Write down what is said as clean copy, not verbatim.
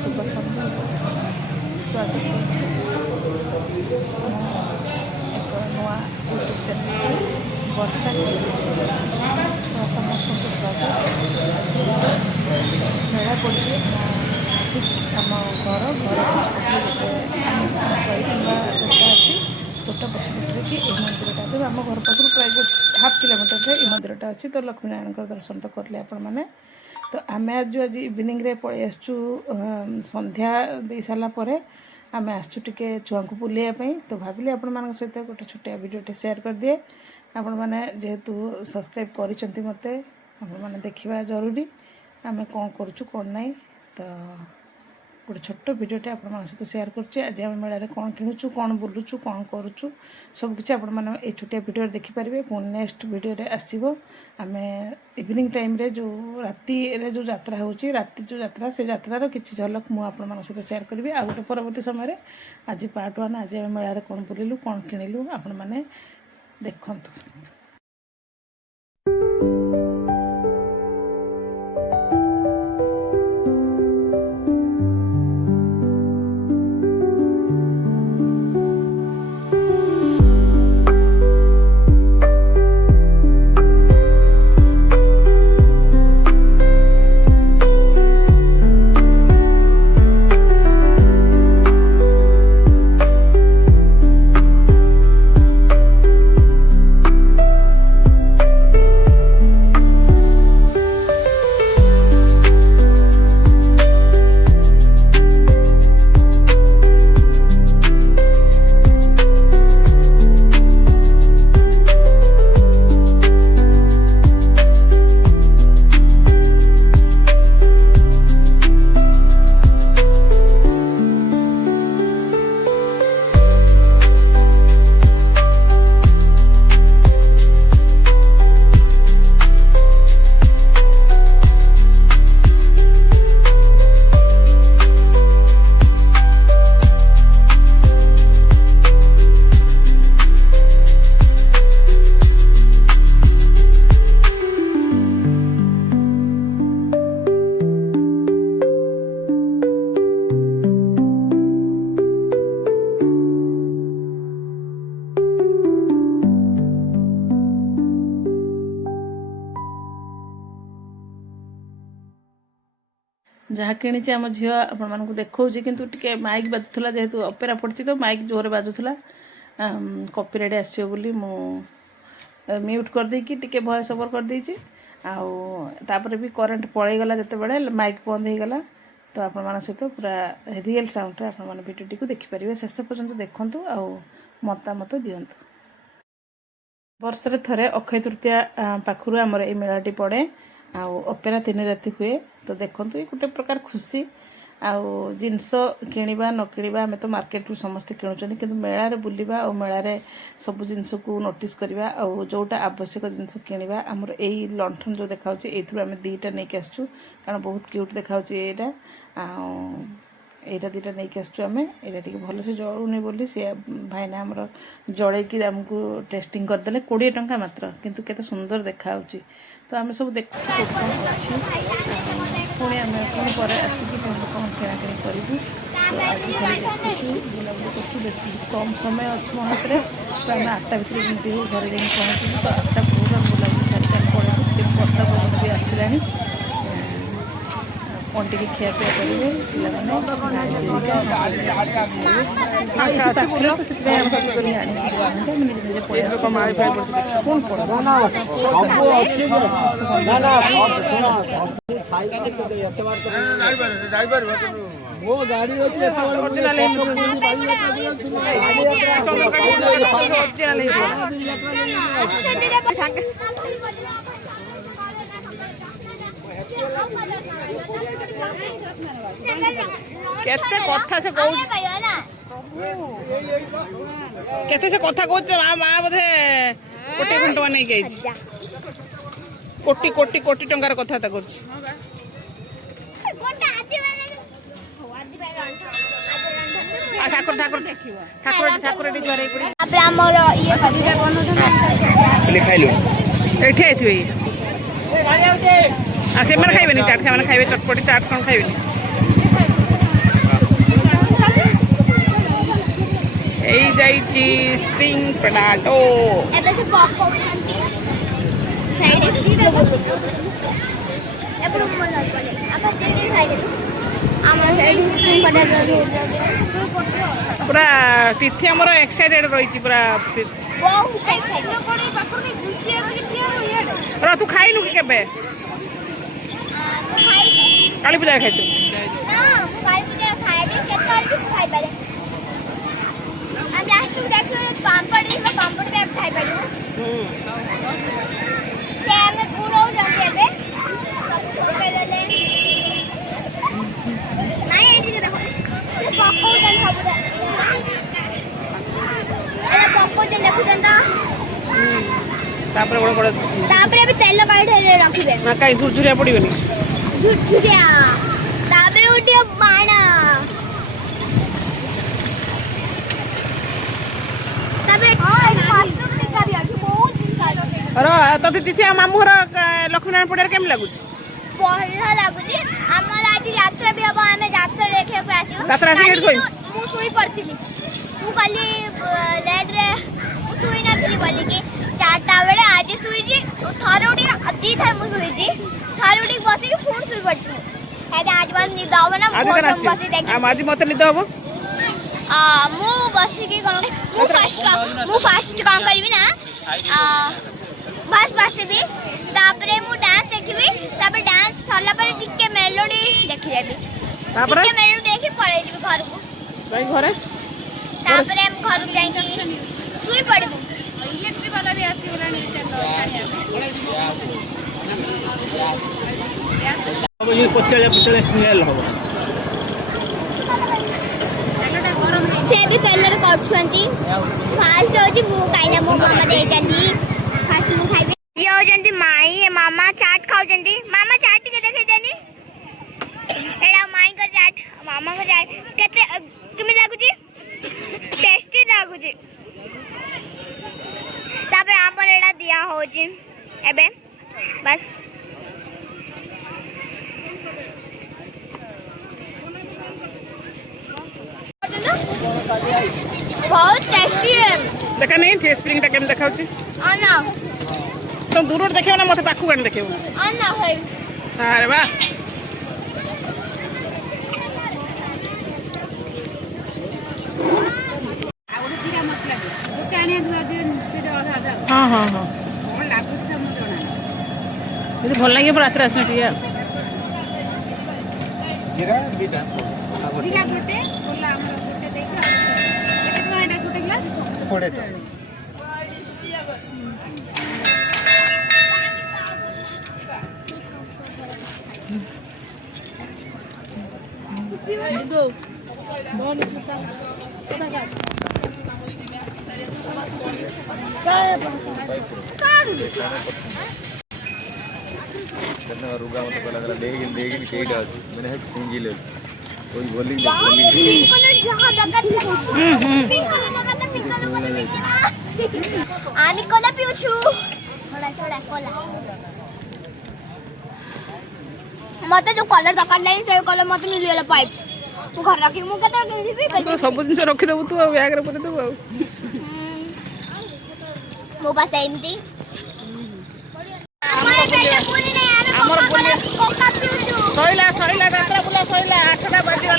शुभ सन्ध्या स्वागत एक नुआ यूट्यूब चैनल वर्षा समस्त स्वागत। मेला पड़ी ठीक आम घर अच्छी छोट पक्षी कि यह मंदिरटा आम घर पाखु प्राय 1/2 किलोमीटर यह मंदिरटा अच्छी। तो लक्ष्मी नारायण दर्शन तो करें आपण मैंने। तो आम आज इवनिंग रे पलि आसचु संध्या दे सारापर आम आसचु टे छुआ को बुलाइवाई। तो भाविली आपण मान सहित गोटे छोटिया वीडियोटे शेयर कर दिए। आपण मैंने जेहेतु सब्सक्राइब करिसेंती मते आपण मैंने देखा जरूरी आम कौन करुचु कौन नहीं। तो गोटे छोट भिडटे आपण सहित शेयर करुचे। आज आम मेला कौन किणुचु कौन बुलुचु कौन करुचु सबकि आपण मैंने ये छोटिया भिडियो देखिपारे। पुणी नेक्स्ट भिडियो आसो आम इवनिंग टाइम रे जो राति जो यात्रा होची राति जो यात्रा से यात्रार किसी झलक मुझे सहित शेयर करी। आ गए परवर्ती समय आज पार्ट 1 आज आम मेला कौन बुलिलु कौन किणिलु आपण मैंने देखंतु। जहाँ किणी आम झील आपण देखा कि माइक बाजुला जेहेतु अपेरा पड़ी तो माइक जोर बाजुला कॉपीराइट आसो बोली म्यूट कर देकी टिके वॉइस ओवर कर देची। आउे भी करंट पलैगला जिते माइक बंद हो गला। तो आपण मान सहित पूरा रियल साउंड आपण मैंने भिडियोटी को देखिपारे। शेष पर्यंत देखंतु आ मतामत दियंतु। वर्षे थरे अक्षय तृतीया पाखु आमर ये मेलाटी पड़े अपेरा 3 राति हुए। तो देखो ये गोटे प्रकार खुशी आउ जिनस किणवा न किणवा आम तो मार्केट रू समस्ते किणुचंदी किंतु मेलार बुलवा और मेलार सब जिनस को नोटिस करवा और जोटा आवश्यक जिनस किणवा आमर यही लंठन जो देखा आम 2टा नहीं आसचु कारण बहुत क्यूट देखा यहाँ दुटा नहीं आसचु आम यहाँ टे भल से जलुनी बोली सी भाईना आमर जलैकी आमको टेस्टिंग करदे 20 टंका मात्र किंतु केते सुंदर देखा। तो आम सब देखु पुणी आम पुणी पर आसिक कौन किणाकिणी करूँ। तो आज देखु बुलाबुली कर कम समय अच्छे मो हाथ में। तो आम 8टा भितर जमी घर जा पहुँचू। तो 8टा पूरा बुलाबुली सारी पड़े वर्षा पवन भी आसला कौन टी खियापिया करेंगे केते कथा से कहू केते से कथा कहू माँ बोधे कोटी घंटा नहीं गई कोटी कोटी कोटी टंकार कथा कर ठाकुर ठाकुर ठाकुर ठाकुर से खाइबे चाट खाइबे चटपटी चाट कौन खाइबे जाइची स्प्रिंग पोटैटो एबे से पॉपकॉर्न साइड एबे मन पड़े अपन देखे साइड हमर साइड स्प्रिंग पोटैटो पूरा तिथि हमर एक्साइटेड रहिची पूरा बहुत एक्साइटेड कोनी पाखुनी गुची आसी ठिया याडे रा तू खाइलु कि केबे काली पूजा खाइतु ना काली पूजा खाइबे केतर भी खाइ बारे हम लास्ट में देखलो पापड़ रे पापड़ भी खाइ बारे के हमें पूरा जल्दी एबे सब छोड़ देले नहीं एठी देखो पॉपकॉर्न जन सब एला पॉपकॉर्न देखु जंदा तापर बड़ बड़ तापर भी तेल काढे रखिबे ना काई झुरझुरिया पड़िबनी झुरझुरिया तापर उठी बाणा तापर फास्ट टिका भी अछि बहुत अरे तते तिथि मामू घर लक्ष्मीनारायण पड़ियार केम लागुच बढ़िया लागुची हमर आज यात्रा भी हबो हमें यात्रा देखे को आसियो यात्रा से गेट कोई मु सोई पड़थिली मु काली लेट रे सोई ना थी बोली कि 4टा बेले आज सोई जी थारे उठी अजी थार मु सोई जी थारे उठी बसी के फोन सोई पड़थु है आज बस निद हबो ना आज करा बसी देख आज मते निद हबो मु बसी के मु फास्ट काम करबी ना बस बसबी तापरे मु डांस देखबी तापर डांस सरला पर टिके मेलोडी देखि लेबी तापर टिके मेलोडी देखि पळे जेबी घर को भाई घरे तापरे हम घर जाई कि सुई पड़बू इलेक्ट्रिक वाला भी आसी वाला नहीं चलो अब ये पचले स्मेल हो से भी कलर करछंती फास्ट होजी मु काइना मो मामा दे जंदी फास्ट मु खाइबे ये हो जंदी माई ए मामा चाट खाओ जंदी मामा चाट के देखे देनी एडा माई का चाट मामा का चाट केते किमे लागु जी टेस्टी लागु जी तापर हमर एडा दिया हो जी एबे बस बहुत टेस्टी है देखा नहीं थे स्प्रिंग टा केम देखाउ छी आना तुम दूर देखियो ना मते पाखु गन देखियो आना है अरे वाह आउर जीरा मसला गोटे आनिया दुआ दे आधा हां हां हां और लागु छ म जणा ये भल लागे पर रात्र आसना पिया जीरा गोटे बोला हमर गोटे देखो केते टका एटा गोटे ग्लास 40 टका रुगा मत पहला गला लेगिन केटा अछि मैंने है सिंगिल कोई बोलिंग पिंक कलर जहां दगत पिंक कलर आनी कोला पिउछु छोड़ा कोला मते जो कलर दरकार नहीं से कलर मते नहीं लेला पाइप तू घर रखी मु केतर के दिबी तो सब दिन से रखि दबु तू बैग रे परे दबु मो पास एमती हमारे पेट पूरी नहीं आने हमर बोलिया कोका पिउछु सइला यात्रा बुला सइला 8टा बजे